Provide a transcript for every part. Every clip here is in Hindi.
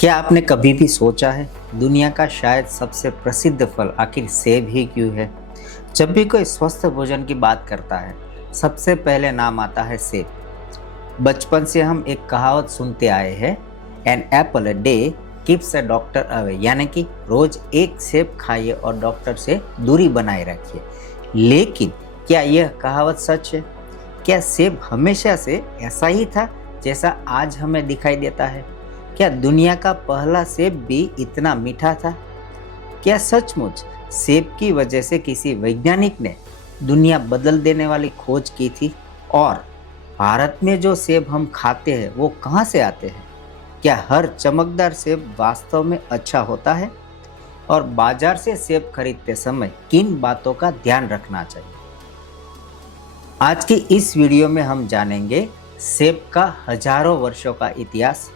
क्या आपने कभी भी सोचा है दुनिया का शायद सबसे प्रसिद्ध फल आखिर सेब ही क्यों है? जब भी कोई स्वस्थ भोजन की बात करता है, सबसे पहले नाम आता है सेब। बचपन से हम एक कहावत सुनते आए हैं, an apple a day keeps a doctor away, यानी कि रोज एक सेब खाइए और डॉक्टर से दूरी बनाए रखिए। लेकिन क्या यह कहावत सच है? क्या सेब हमेशा से ऐसा ही था जैसा आज हमें दिखाई देता है? क्या दुनिया का पहला सेब भी इतना मीठा था? क्या सचमुच सेब की वजह से किसी वैज्ञानिक ने दुनिया बदल देने वाली खोज की थी? और भारत में जो सेब हम खाते हैं वो कहाँ से आते हैं? क्या हर चमकदार सेब वास्तव में अच्छा होता है? और बाजार से सेब खरीदते समय किन बातों का ध्यान रखना चाहिए? आज की इस वीडियो में हम जानेंगे सेब का हजारों वर्षों का इतिहास,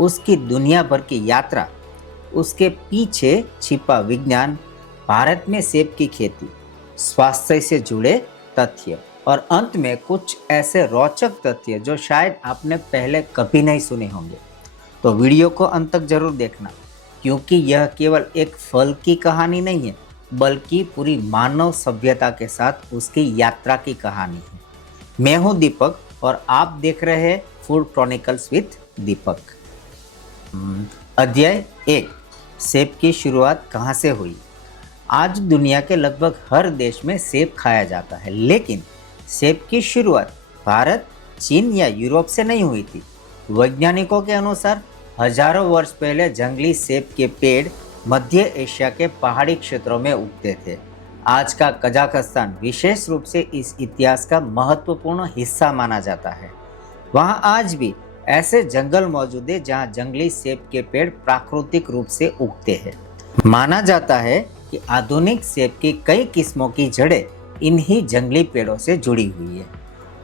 उसकी दुनिया भर की यात्रा, उसके पीछे छिपा विज्ञान, भारत में सेब की खेती, स्वास्थ्य से जुड़े तथ्य और अंत में कुछ ऐसे रोचक तथ्य जो शायद आपने पहले कभी नहीं सुने होंगे। तो वीडियो को अंत तक जरूर देखना, क्योंकि यह केवल एक फल की कहानी नहीं है, बल्कि पूरी मानव सभ्यता के साथ उसकी यात्रा की कहानी है। मैं हूं दीपक और आप देख रहे हैं फूड क्रॉनिकल्स विथ दीपक। अध्याय 1, सेब की शुरुआत कहाँ से हुई? आज दुनिया के लगभग हर देश में सेब खाया जाता है, लेकिन सेब की शुरुआत भारत, चीन या यूरोप से नहीं हुई थी। वैज्ञानिकों के अनुसार हजारों वर्ष पहले जंगली सेब के पेड़ मध्य एशिया के पहाड़ी क्षेत्रों में उगते थे। आज का कजाकिस्तान विशेष रूप से इस इतिहास का महत्वपूर्ण हिस्सा माना जाता है। वहाँ आज भी ऐसे जंगल मौजूद है जहाँ जंगली सेब के पेड़ प्राकृतिक रूप से उगते हैं। माना जाता है कि आधुनिक सेब की कई किस्मों की जड़ें इन्हीं जंगली पेड़ों से जुड़ी हुई है।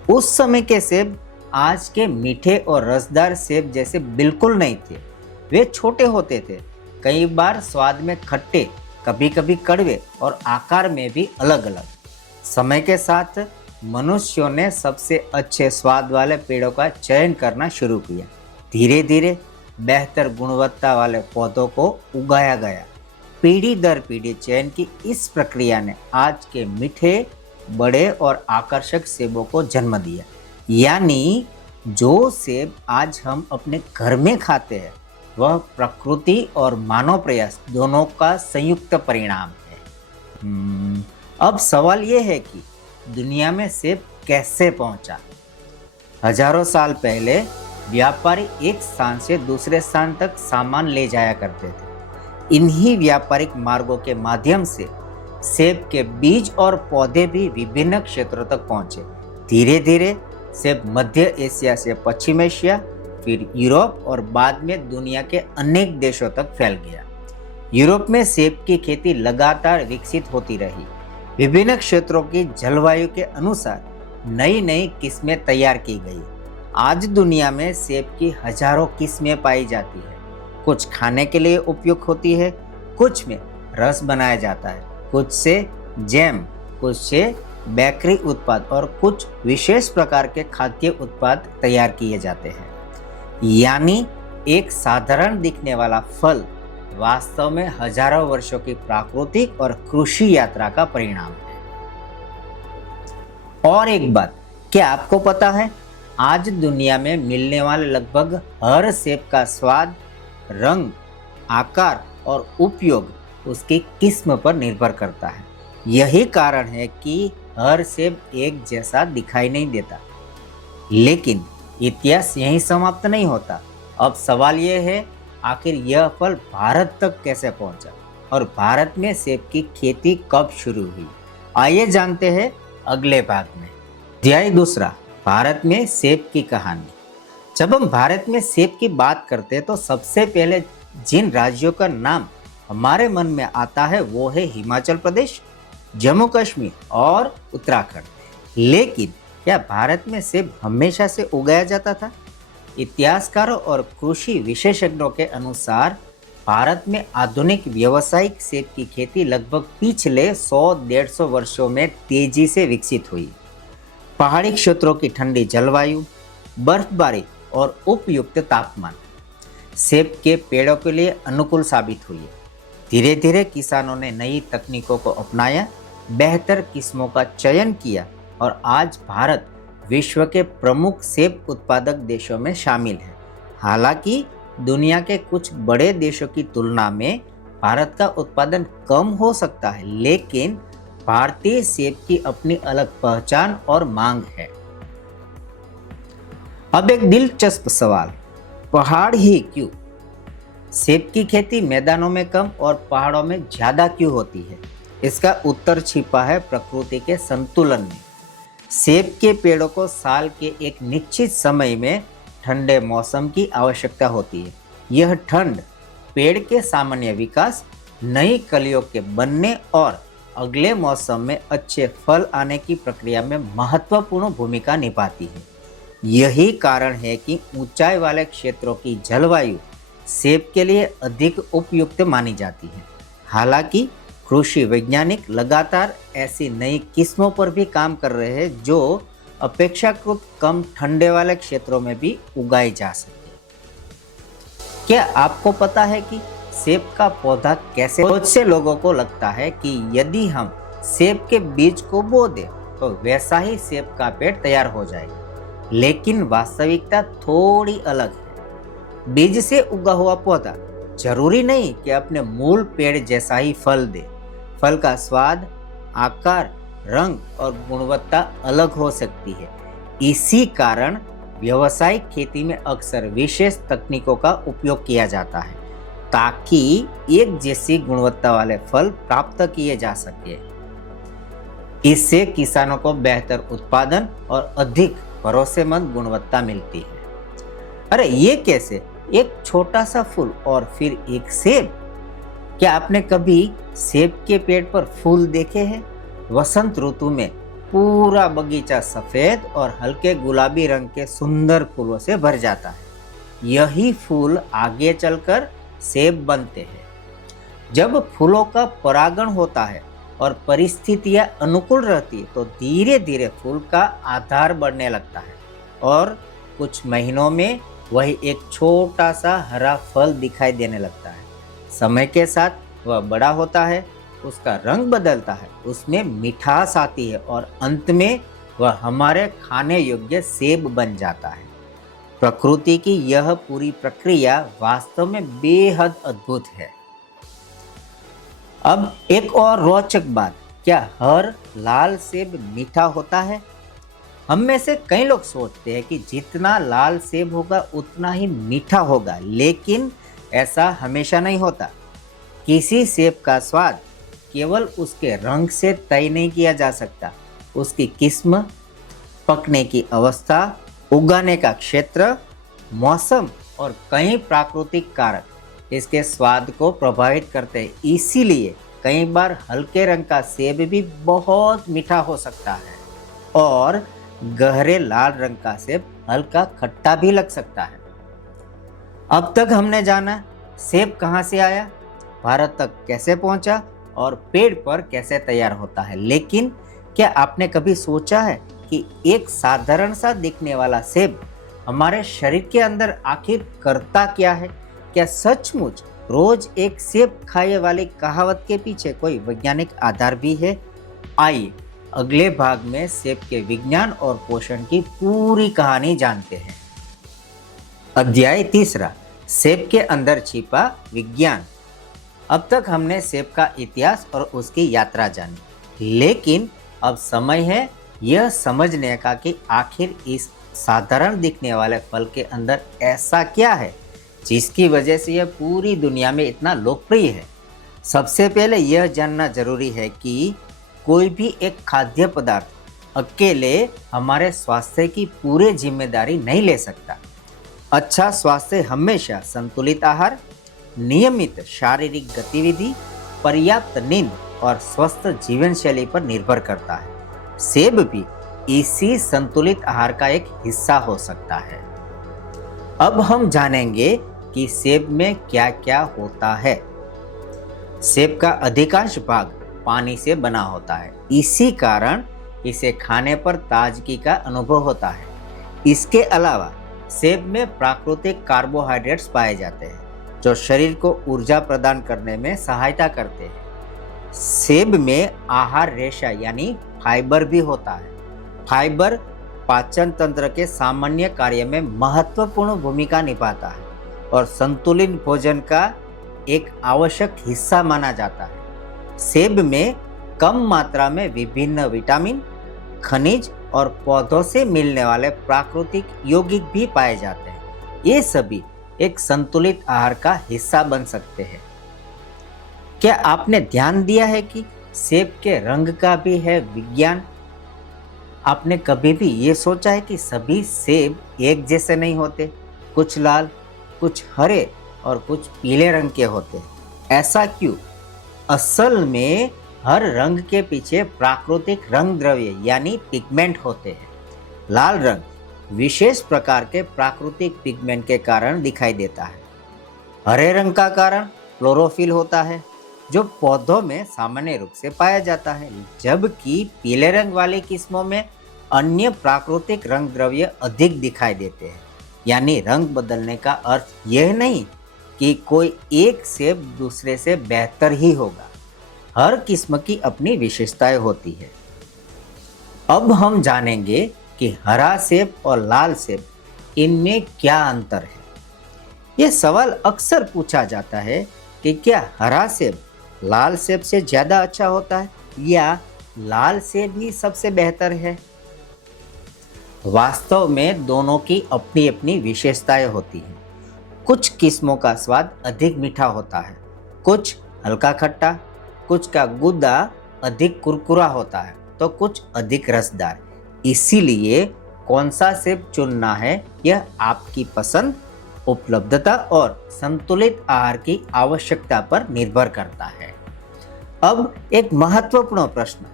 उस समय के सेब आज के मीठे और रसदार सेब जैसे बिल्कुल नहीं थे। वे छोटे होते थे, कई बार स्वाद में खट्टे, कभी कभी कड़वे और आकार में भी अलग अलग। समय के साथ मनुष्यों ने सबसे अच्छे स्वाद वाले पेड़ों का चयन करना शुरू किया। धीरे धीरे बेहतर गुणवत्ता वाले पौधों को उगाया गया। पीढ़ी दर पीढ़ी चयन की इस प्रक्रिया ने आज के मीठे, बड़े और आकर्षक सेबों को जन्म दिया। यानी जो सेब आज हम अपने घर में खाते हैं, वह प्रकृति और मानव प्रयास दोनों का संयुक्त परिणाम है। अब सवाल यह है कि दुनिया में सेब कैसे पहुंचा? हजारों साल पहले व्यापारी एक स्थान से दूसरे स्थान तक सामान ले जाया करते थे। इन्हीं व्यापारिक मार्गों के माध्यम से सेब के बीज और पौधे भी विभिन्न क्षेत्रों तक पहुंचे। धीरे धीरे सेब मध्य एशिया से पश्चिम एशिया, फिर यूरोप और बाद में दुनिया के अनेक देशों तक फैल गया। यूरोप में सेब की खेती लगातार विकसित होती रही। विभिन्न क्षेत्रों की जलवायु के अनुसार नई नई किस्में तैयार की गई। आज दुनिया में सेब की हजारों किस्में पाई जाती है। कुछ खाने के लिए उपयुक्त होती है, कुछ में रस बनाया जाता है, कुछ से जैम, कुछ से बेकरी उत्पाद और कुछ विशेष प्रकार के खाद्य उत्पाद तैयार किए जाते हैं। यानी एक साधारण दिखने वाला फल वास्तव में हजारों वर्षों की प्राकृतिक और कृषि यात्रा का परिणाम है। और एक बात, क्या आपको पता है, आज दुनिया में मिलने वाले लगभग हर सेब का स्वाद, रंग, आकार और उपयोग उसकी किस्म पर निर्भर करता है। यही कारण है कि हर सेब एक जैसा दिखाई नहीं देता। लेकिन इतिहास यहीं समाप्त नहीं होता। अब सवाल यह है, आखिर यह फल भारत तक कैसे पहुंचा और भारत में सेब की खेती कब शुरू हुई? आइए जानते हैं अगले भाग में। अध्याय 2, भारत में सेब की कहानी। जब हम भारत में सेब की बात करते हैं तो सबसे पहले जिन राज्यों का नाम हमारे मन में आता है वो है हिमाचल प्रदेश, जम्मू कश्मीर और उत्तराखंड। लेकिन क्या भारत में सेब हमेशा से उगाया जाता था? इतिहासकारों और कृषि विशेषज्ञों के अनुसार भारत में आधुनिक व्यावसायिक सेब की खेती लगभग पिछले 100-150 वर्षों में तेजी से विकसित हुई। पहाड़ी क्षेत्रों की ठंडी जलवायु, बर्फबारी और उपयुक्त तापमान, सेब के पेड़ों के लिए अनुकूल साबित हुई है। धीरे धीरे किसानों ने नई तकनीकों को अपनाया, बेहतर किस्मों का चयन किया और आज भारत विश्व के प्रमुख सेब उत्पादक देशों में शामिल है। हालांकि दुनिया के कुछ बड़े देशों की तुलना में भारत का उत्पादन कम हो सकता है, लेकिन भारतीय सेब की अपनी अलग पहचान और मांग है। अब एक दिलचस्प सवाल, पहाड़ ही क्यों? सेब की खेती मैदानों में कम और पहाड़ों में ज्यादा क्यों होती है? इसका उत्तर छिपा है प्रकृति के संतुलन में। सेब के पेड़ों को साल के एक निश्चित समय में ठंडे मौसम की आवश्यकता होती है। यह ठंड पेड़ के सामान्य विकास, नई कलियों के बनने और अगले मौसम में अच्छे फल आने की प्रक्रिया में महत्वपूर्ण भूमिका निभाती है। यही कारण है कि ऊंचाई वाले क्षेत्रों की जलवायु सेब के लिए अधिक उपयुक्त मानी जाती है। हालांकि कृषि वैज्ञानिक लगातार ऐसी नई किस्मों पर भी काम कर रहे हैं जो अपेक्षाकृत कम ठंडे वाले क्षेत्रों में भी उगाई जा सके। क्या आपको पता है कि सेब का पौधा कैसे? बहुत से लोगों को लगता है कि यदि हम सेब के बीज को बो दें तो वैसा ही सेब का पेड़ तैयार हो जाएगा, लेकिन वास्तविकता थोड़ी अलग है। बीज से उगा हुआ पौधा जरूरी नहीं कि अपने मूल पेड़ जैसा ही फल दे। फल का स्वाद, आकार, रंग और गुणवत्ता अलग हो सकती है। इसी कारण व्यावसायिक खेती में अक्सर विशेष तकनीकों का उपयोग किया जाता है ताकि एक जैसी गुणवत्ता वाले फल प्राप्त किए जा सके। इससे किसानों को बेहतर उत्पादन और अधिक भरोसेमंद गुणवत्ता मिलती है। अरे ये कैसे? एक छोटा सा फूल और फिर एक सेब? क्या आपने कभी सेब के पेड़ पर फूल देखे हैं? वसंत ऋतु में पूरा बगीचा सफेद और हल्के गुलाबी रंग के सुंदर फूलों से भर जाता है। यही फूल आगे चलकर सेब बनते हैं। जब फूलों का परागण होता है और परिस्थितियां अनुकूल रहती है तो धीरे धीरे फूल का आधार बढ़ने लगता है और कुछ महीनों में वही एक छोटा सा हरा फल दिखाई देने लगता है। समय के साथ वह बड़ा होता है, उसका रंग बदलता है, उसमें मिठास आती है और अंत में वह हमारे खाने योग्य सेब बन जाता है। प्रकृति की यह पूरी प्रक्रिया वास्तव में बेहद अद्भुत है। अब एक और रोचक बात, क्या हर लाल सेब मीठा होता है? हम में से कई लोग सोचते हैं कि जितना लाल सेब होगा उतना ही मीठा होगा, लेकिन ऐसा हमेशा नहीं होता। किसी सेब का स्वाद केवल उसके रंग से तय नहीं किया जा सकता। उसकी किस्म, पकने की अवस्था, उगाने का क्षेत्र, मौसम और कई प्राकृतिक कारक इसके स्वाद को प्रभावित करते हैं। इसीलिए कई बार हल्के रंग का सेब भी बहुत मीठा हो सकता है और गहरे लाल रंग का सेब हल्का खट्टा भी लग सकता है। अब तक हमने जाना सेब कहाँ से आया, भारत तक कैसे पहुंचा और पेड़ पर कैसे तैयार होता है। लेकिन क्या आपने कभी सोचा है कि एक साधारण सा दिखने वाला सेब हमारे शरीर के अंदर आखिर करता क्या है? क्या सचमुच रोज एक सेब खाए वाली कहावत के पीछे कोई वैज्ञानिक आधार भी है? आइए अगले भाग में सेब के विज्ञान और पोषण की पूरी कहानी जानते हैं। अध्याय 3, सेब के अंदर छिपा विज्ञान। अब तक हमने सेब का इतिहास और उसकी यात्रा जानी, लेकिन अब समय है यह समझने का कि आखिर इस साधारण दिखने वाले फल के अंदर ऐसा क्या है जिसकी वजह से यह पूरी दुनिया में इतना लोकप्रिय है। सबसे पहले यह जानना जरूरी है कि कोई भी एक खाद्य पदार्थ अकेले हमारे स्वास्थ्य की पूरी जिम्मेदारी नहीं ले सकता। अच्छा स्वास्थ्य हमेशा संतुलित आहार, नियमित शारीरिक गतिविधि, पर्याप्त नींद और स्वस्थ जीवन शैली पर निर्भर करता है। सेब भी इसी संतुलित आहार का एक हिस्सा हो सकता है। अब हम जानेंगे कि सेब में क्या क्या होता है। सेब का अधिकांश भाग पानी से बना होता है, इसी कारण इसे खाने पर ताजगी का अनुभव होता है। इसके अलावा सेब में प्राकृतिक कार्बोहाइड्रेट्स पाए जाते हैं जो शरीर को ऊर्जा प्रदान करने में सहायता करते हैं। सेब में आहार रेशा यानी फाइबर भी होता है। फाइबर पाचन तंत्र के सामान्य कार्य में महत्वपूर्ण भूमिका निभाता है और संतुलित भोजन का एक आवश्यक हिस्सा माना जाता है। सेब में कम मात्रा में विभिन्न विटामिन, खनिज और पौधों से मिलने वाले प्राकृतिक यौगिक भी पाए जाते हैं। ये सभी एक संतुलित आहार का हिस्सा बन सकते हैं। क्या आपने ध्यान दिया है कि सेब के रंग का भी है विज्ञान? आपने कभी भी ये सोचा है कि सभी सेब एक जैसे नहीं होते? कुछ लाल, कुछ हरे और कुछ पीले रंग के होते हैं। ऐसा क्यों? असल में हर रंग के पीछे प्राकृतिक रंग द्रव्य यानी पिगमेंट होते हैं। लाल रंग विशेष प्रकार के प्राकृतिक पिगमेंट के कारण दिखाई देता है। हरे रंग का कारण क्लोरोफिल होता है जो पौधों में सामान्य रूप से पाया जाता है, जबकि पीले रंग वाली किस्मों में अन्य प्राकृतिक रंग द्रव्य अधिक दिखाई देते हैं। यानी रंग बदलने का अर्थ यह नहीं कि कोई एक सेब दूसरे से बेहतर ही होगा। हर किस्म की अपनी विशेषताएं होती है। अब हम जानेंगे कि हरा सेब और लाल सेब इनमें क्या अंतर है। यह सवाल अक्सर पूछा जाता है कि क्या हरा सेब लाल सेब से ज़्यादा अच्छा होता है या लाल सेब ही सबसे बेहतर है? वास्तव में दोनों की अपनी अपनी विशेषताएं होती हैं। कुछ किस्मों का स्वाद अधिक मीठा होता है, कुछ हल्का खट्टा, कुछ का गूदा अधिक कुरकुरा होता है तो कुछ अधिक रसदार। इसीलिए कौन सा सेब चुनना है यह आपकी पसंद, उपलब्धता और संतुलित आहार की आवश्यकता पर निर्भर करता है। अब एक महत्वपूर्ण प्रश्न,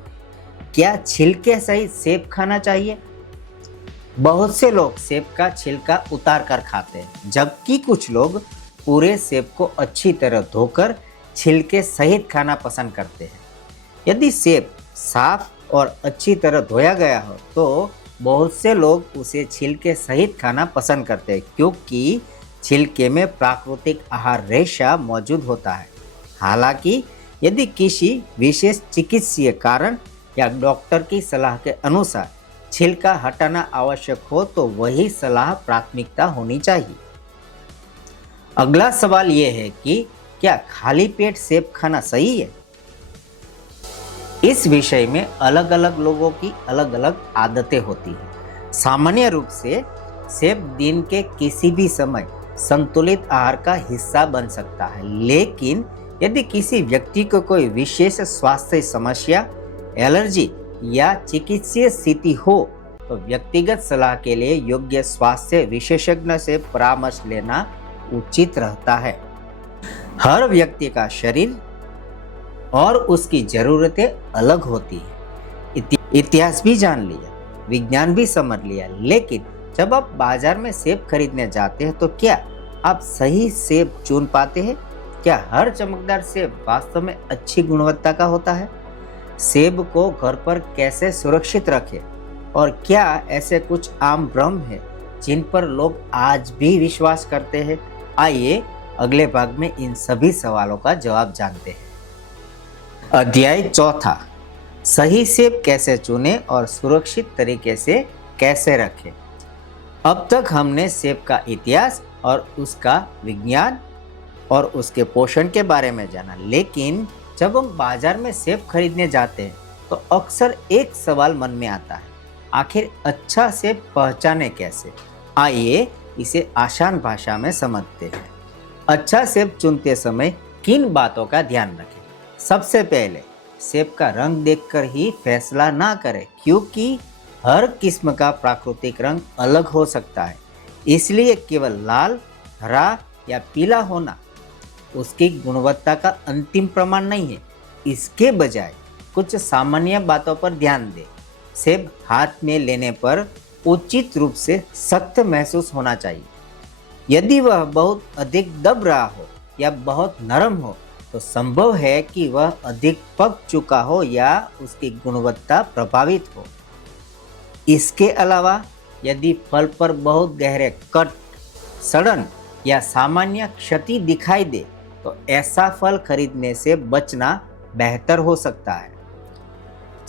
क्या छिलके सहित सेब खाना चाहिए? बहुत से लोग सेब का छिलका उतार कर खाते हैं, जबकि कुछ लोग पूरे सेब को अच्छी तरह धोकर छिलके सहित खाना पसंद करते हैं। यदि सेब साफ और अच्छी तरह धोया गया हो तो बहुत से लोग उसे छिलके सहित खाना पसंद करते हैं, क्योंकि छिलके में प्राकृतिक आहार रेशा मौजूद होता है। हालांकि यदि किसी विशेष चिकित्सीय कारण या डॉक्टर की सलाह के अनुसार छिलका हटाना आवश्यक हो तो वही सलाह प्राथमिकता होनी चाहिए। अगला सवाल यह है कि क्या खाली पेट सेब खाना सही है? इस विषय में अलग अलग लोगों की अलग अलग आदतें होती हैं। सामान्य रूप से सेब दिन के किसी भी समय संतुलित आहार का हिस्सा बन सकता है, लेकिन यदि किसी व्यक्ति को कोई विशेष स्वास्थ्य समस्या, एलर्जी या चिकित्सीय स्थिति हो तो व्यक्तिगत सलाह के लिए योग्य स्वास्थ्य विशेषज्ञ से परामर्श लेना उचित रहता है। हर व्यक्ति का शरीर और उसकी ज़रूरतें अलग होती हैं। इतिहास भी जान लिया, विज्ञान भी समझ लिया, लेकिन जब आप बाजार में सेब खरीदने जाते हैं तो क्या आप सही सेब चुन पाते हैं? क्या हर चमकदार सेब वास्तव में अच्छी गुणवत्ता का होता है? सेब को घर पर कैसे सुरक्षित रखें और क्या ऐसे कुछ आम भ्रम हैं जिन पर लोग आज भी विश्वास करते हैं? आइए अगले भाग में इन सभी सवालों का जवाब जानते हैं। अध्याय चौथा, सही सेब कैसे चुनें और सुरक्षित तरीके से कैसे रखें। अब तक हमने सेब का इतिहास और उसका विज्ञान और उसके पोषण के बारे में जाना, लेकिन जब हम बाजार में सेब खरीदने जाते हैं तो अक्सर एक सवाल मन में आता है, आखिर अच्छा सेब पहचाने कैसे? आइए इसे आसान भाषा में समझते हैं। अच्छा सेब चुनते समय किन बातों का ध्यान रखें? सबसे पहले सेब का रंग देखकर ही फैसला ना करें, क्योंकि हर किस्म का प्राकृतिक रंग अलग हो सकता है। इसलिए केवल लाल, हरा या पीला होना उसकी गुणवत्ता का अंतिम प्रमाण नहीं है। इसके बजाय कुछ सामान्य बातों पर ध्यान दें। सेब हाथ में लेने पर उचित रूप से सख्त महसूस होना चाहिए। यदि वह बहुत अधिक दब रहा हो या बहुत नरम हो तो संभव है कि वह अधिक पक चुका हो या उसकी गुणवत्ता प्रभावित हो। इसके अलावा यदि फल पर बहुत गहरे कट, सड़न या सामान्य क्षति दिखाई दे तो ऐसा फल खरीदने से बचना बेहतर हो सकता है।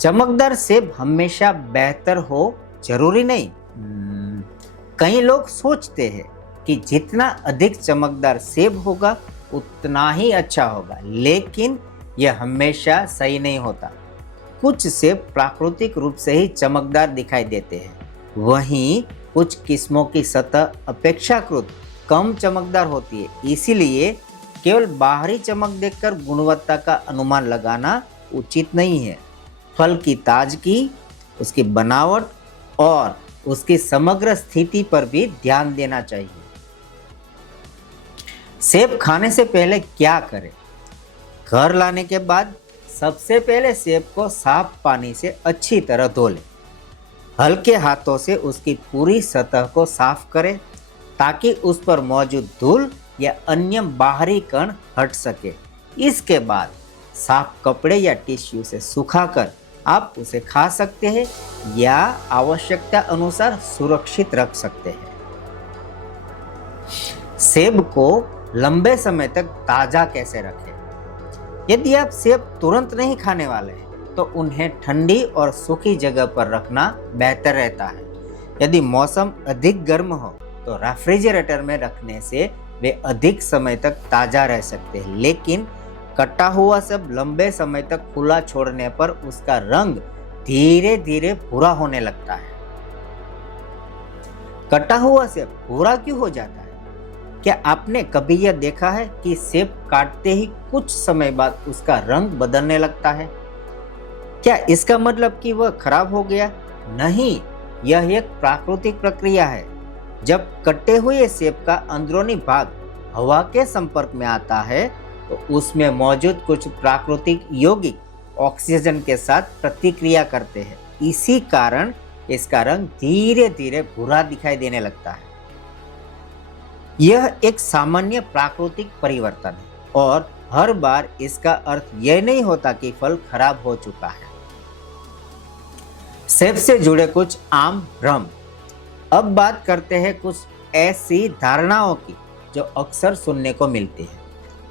चमकदार सेब हमेशा बेहतर हो जरूरी नहीं। कई लोग सोचते हैं कि जितना अधिक चमकदार सेब होगा उतना ही अच्छा होगा, लेकिन यह हमेशा सही नहीं होता। कुछ सेब प्राकृतिक रूप से ही चमकदार दिखाई देते हैं, वहीं कुछ किस्मों की सतह अपेक्षाकृत कम चमकदार होती है। इसीलिए केवल बाहरी चमक देखकर गुणवत्ता का अनुमान लगाना उचित नहीं है। फल की ताजगी, उसकी बनावट और उसकी समग्र स्थिति पर भी ध्यान देना चाहिए। सेब खाने से पहले क्या करें? घर लाने के बाद सबसे पहले सेब को साफ पानी से अच्छी तरह धो लें। हल्के हाथों से उसकी पूरी सतह को साफ करें ताकि उस पर मौजूद धूल या अन्य बाहरी कण हट सके। इसके बाद साफ कपड़े या टिश्यू से सुखाकर आप उसे खा सकते हैं या आवश्यकता अनुसार सुरक्षित रख सकते हैं। सेब को लंबे समय तक ताजा कैसे रखें? यदि आप सेब तुरंत नहीं खाने वाले हैं तो उन्हें ठंडी और सूखी जगह पर रखना बेहतर रहता है। यदि मौसम अधिक गर्म हो तो रेफ्रिजरेटर में रखने से वे अधिक समय तक ताजा रह सकते हैं, लेकिन कटा हुआ सेब लंबे समय तक खुला छोड़ने पर उसका रंग धीरे धीरे भूरा होने लगता है। कटा हुआ सेब भूरा क्यों हो जाता है? क्या आपने कभी यह देखा है कि सेब काटते ही कुछ समय बाद उसका रंग बदलने लगता है? क्या इसका मतलब कि वह खराब हो गया? नहीं, यह एक प्राकृतिक प्रक्रिया है। जब कटे हुए सेब का अंदरूनी भाग हवा के संपर्क में आता है तो उसमें मौजूद कुछ प्राकृतिक यौगिक ऑक्सीजन के साथ प्रतिक्रिया करते हैं। इसी कारण इसका रंग धीरे धीरे भूरा दिखाई देने लगता है। यह एक सामान्य प्राकृतिक परिवर्तन है और हर बार इसका अर्थ यह नहीं होता कि फल खराब हो चुका है। सेब से जुड़े कुछ आम भ्रम। अब बात करते हैं कुछ ऐसी धारणाओं की जो अक्सर सुनने को मिलती है।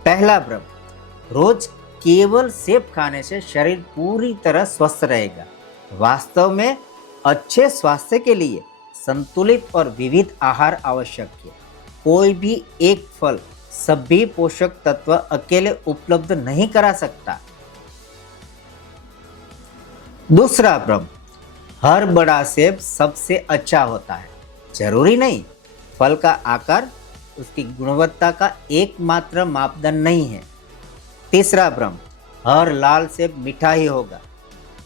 पहला भ्रम, रोज केवल सेब खाने से शरीर पूरी तरह स्वस्थ रहेगा। वास्तव में अच्छे स्वास्थ्य के लिए संतुलित और विविध आहार आवश्यक है। कोई भी एक फल सभी पोषक तत्व अकेले उपलब्ध नहीं करा सकता। दूसरा भ्रम, हर बड़ा सेब सबसे अच्छा होता है। जरूरी नहीं। फल का आकार उसकी गुणवत्ता का एकमात्र मापदंड नहीं है। तीसरा भ्रम, हर लाल सेब मीठा ही होगा।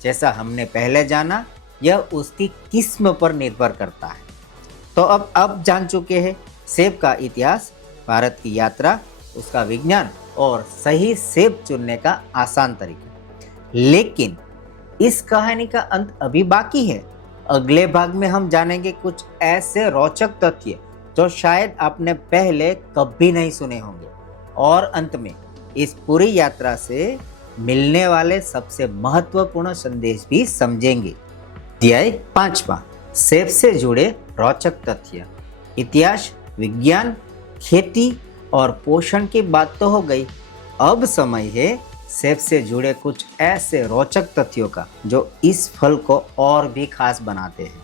जैसा हमने पहले जाना, यह उसकी किस्म पर निर्भर करता है। तो अब जान चुके हैं सेब का इतिहास, भारत की यात्रा, उसका विज्ञान और सही सेब चुनने का आसान तरीका। लेकिन इस कहानी का अंत अभी बाकी है। अगले भाग में हम जानेंगे कुछ ऐसे रोचक तथ्य जो शायद आपने पहले कभी नहीं सुने होंगे, और अंत में इस पूरी यात्रा से मिलने वाले सबसे महत्वपूर्ण संदेश भी समझेंगे। अध्याय 5वां, सेब से जुड़े रोचक तथ्य। इतिहास, विज्ञान, खेती और पोषण की बात तो हो गई। अब समय है सेब से जुड़े कुछ ऐसे रोचक तथ्यों का जो इस फल को और भी खास बनाते हैं।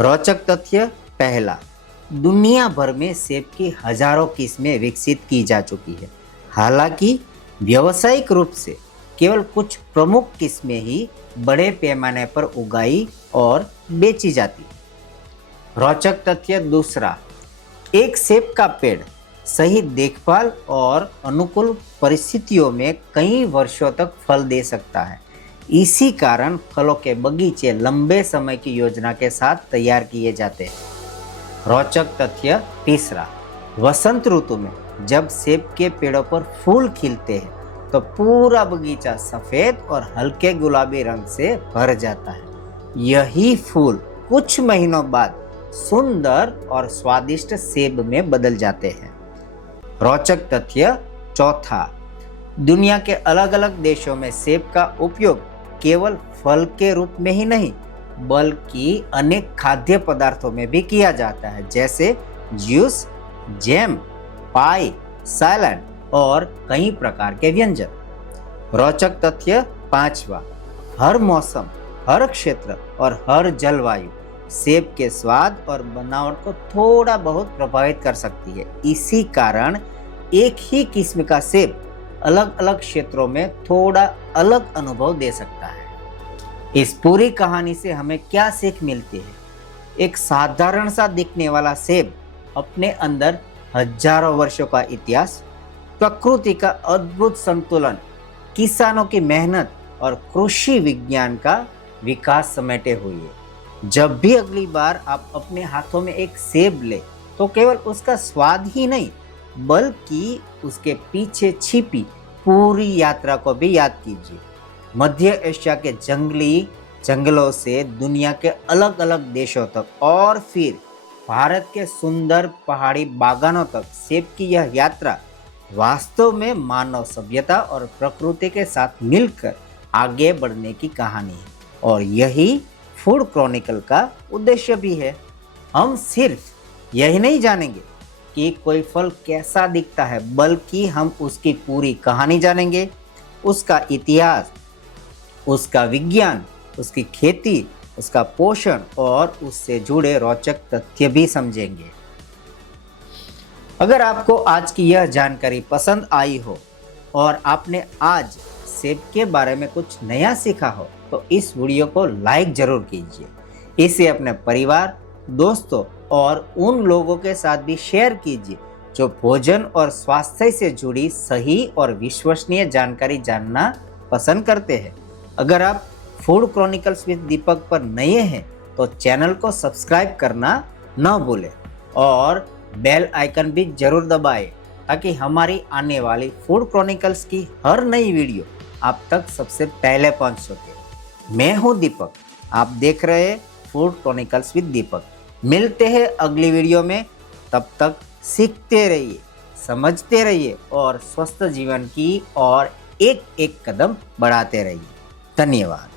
रोचक तथ्य पहला, दुनिया भर में सेब की हजारों किस्में विकसित की जा चुकी है। हालांकि व्यावसायिक रूप से केवल कुछ प्रमुख किस्में ही बड़े पैमाने पर उगाई और बेची जाती। रोचक तथ्य दूसरा, एक सेब का पेड़ सही देखभाल और अनुकूल परिस्थितियों में कई वर्षों तक फल दे सकता है। इसी कारण फलों के बगीचे लंबे समय की योजना के साथ तैयार किए जाते हैं। रोचक तथ्य तीसरा, वसंत ऋतु में जब सेब के पेड़ों पर फूल खिलते हैं तो पूरा बगीचा सफेद और हल्के गुलाबी रंग से भर जाता है। यही फूल कुछ महीनों बाद सुंदर और स्वादिष्ट सेब में बदल जाते हैं। रोचक तथ्य चौथा, दुनिया के अलग अलग देशों में सेब का उपयोग केवल फल के रूप में ही नहीं बल्कि अनेक खाद्य पदार्थों में भी किया जाता है, जैसे जूस, जैम, पाई, सैलड और कई प्रकार के व्यंजन। रोचक तथ्य पांचवा, हर मौसम, हर क्षेत्र और हर जलवायु सेब के स्वाद और बनावट को थोड़ा बहुत प्रभावित कर सकती है। इसी कारण एक ही किस्म का सेब अलग अलग क्षेत्रों में थोड़ा अलग अनुभव दे सकता है। इस पूरी कहानी से हमें क्या सीख मिलती है? एक साधारण सा दिखने वाला सेब अपने अंदर हजारों वर्षों का इतिहास, प्रकृति का अद्भुत संतुलन, किसानों की मेहनत और कृषि विज्ञान का विकास समेटे हुए है। जब भी अगली बार आप अपने हाथों में एक सेब ले तो केवल उसका स्वाद ही नहीं बल्कि उसके पीछे छिपी पूरी यात्रा को भी याद कीजिए। मध्य एशिया के जंगलों से दुनिया के अलग अलग देशों तक और फिर भारत के सुंदर पहाड़ी बागानों तक सेब की यह यात्रा वास्तव में मानव सभ्यता और प्रकृति के साथ मिलकर आगे बढ़ने की कहानी है, और यही फूड क्रॉनिकल का उद्देश्य भी है। हम सिर्फ यही नहीं जानेंगे कि कोई फल कैसा दिखता है, बल्कि हम उसकी पूरी कहानी जानेंगे, उसका इतिहास, उसका विज्ञान, उसकी खेती, उसका पोषण और उससे जुड़े रोचक तथ्य भी समझेंगे। अगर आपको आज की यह जानकारी पसंद आई हो और आपने आज सेब के बारे में कुछ नया सीखा हो तो इस वीडियो को लाइक जरूर कीजिए। इसे अपने परिवार, दोस्तों और उन लोगों के साथ भी शेयर कीजिए जो भोजन और स्वास्थ्य से जुड़ी सही और विश्वसनीय जानकारी जानना पसंद करते हैं। अगर आप फूड क्रॉनिकल्स विद दीपक पर नए हैं तो चैनल को सब्सक्राइब करना न भूलें और बेल आइकन भी जरूर दबाएं ताकि हमारी आने वाली फूड क्रॉनिकल्स की हर नई वीडियो आप तक सबसे पहले पहुंच सके। मैं हूं दीपक, आप देख रहे हैं फूड क्रॉनिकल्स विद दीपक। मिलते हैं अगली वीडियो में, तब तक सीखते रहिए, समझते रहिए और स्वस्थ जीवन की ओर एक एक कदम बढ़ाते रहिए। धन्यवाद।